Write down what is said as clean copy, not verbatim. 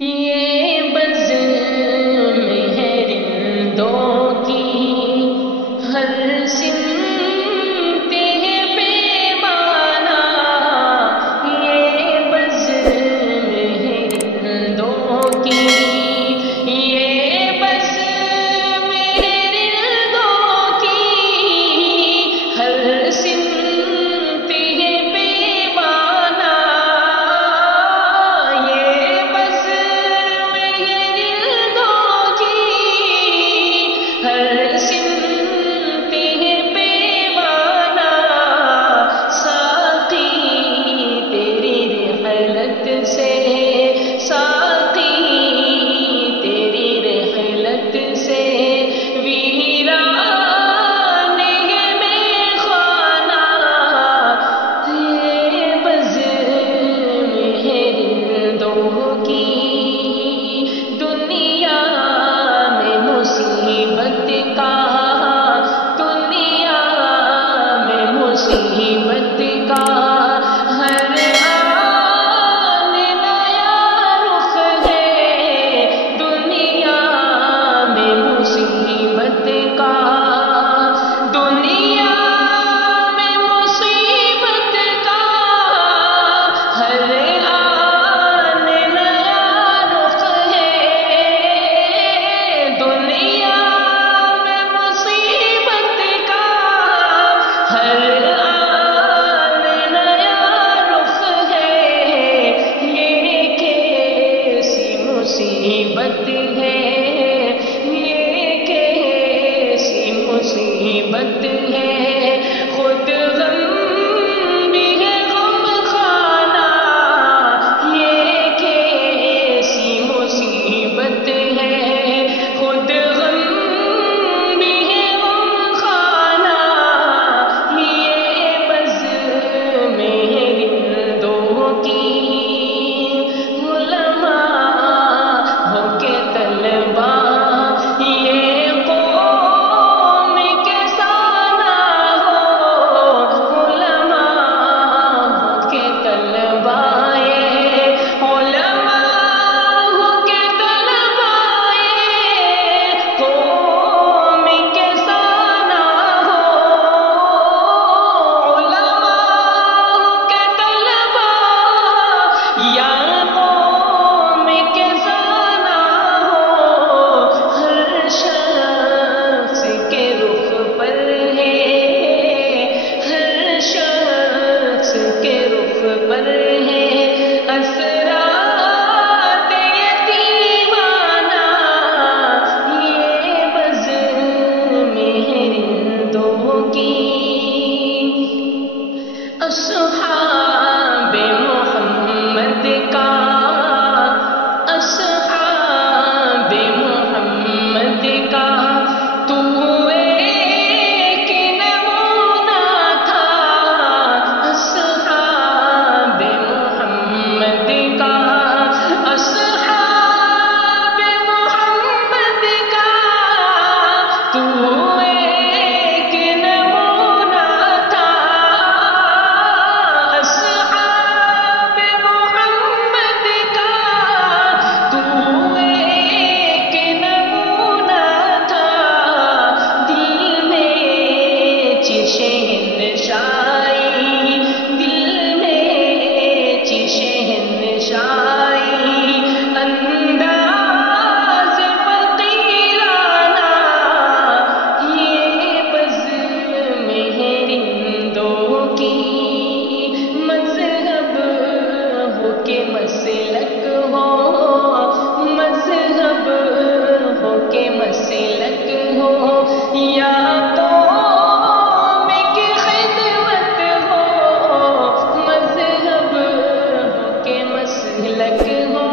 یہ بزم ہے رندوں کی ہر سمت ہے پیمانہ، یہ بزم ہے رندوں کی، یہ بزم ہے رندوں کی ہر سمت ہے پیمانہ، یہ بزم ہے رندوں کی ہر سمت ہے پیمانہ، ساقی تیری رحلت سے، ساقی تیری رحلت سے ویران ہے میخانہ، یہ بزم ہے رندوں کی، دنیا میں مصیبت کا، دنیا میں مصیبت کا ہر آن نیا رخ ہے، دنیا میں مصیبت کا، دنیا میں مصیبت کا ہر آن نیا رخ ہے، دنیا میں مصیبت کا ہر آن نیا رخ ہے، یہ کیسی مصیبت ہے، یہ کیسی مصیبت ہے، خود غم بھی ہے غم خانہ، یہ کیسی مصیبت ہے، خود غم بھی ہے غم خانہ، یہ بزم ہے رندوں کی، علماء ہو کے طلبا یہ قوم کے سانہ ہو، علماء ہو کے طلبا یہ، علماء ہو کے طلبا یہ قوم کے سانہ ہو، علماء ہو کے طلبا یا قوم کے سانہ ہو، ہر شخص کے رخ پر ہے، ہر شخص کے رخ پر ہے اثرات یتیمانہ، یہ بزم ہے رندوں کی، اصحاب محمد کا، اصحاب محمد کا تو ایک نمونہ تھا، اصحاب محمد کا، اصحاب محمد کا تو ایک نمونہ تھا، اصحاب محمد کا تو ایک نمونہ تھا، دل میں شہنشائی، دل میں شہنشائی انداز فقیرانہ، یہ بزم ہے رندوں کی، مذہب ہو کے مسلک ہو، مذہب ہو کے مسلک ہو، یا قوم کی خدمت ہو، مذہب ہو کے مسلک ہو،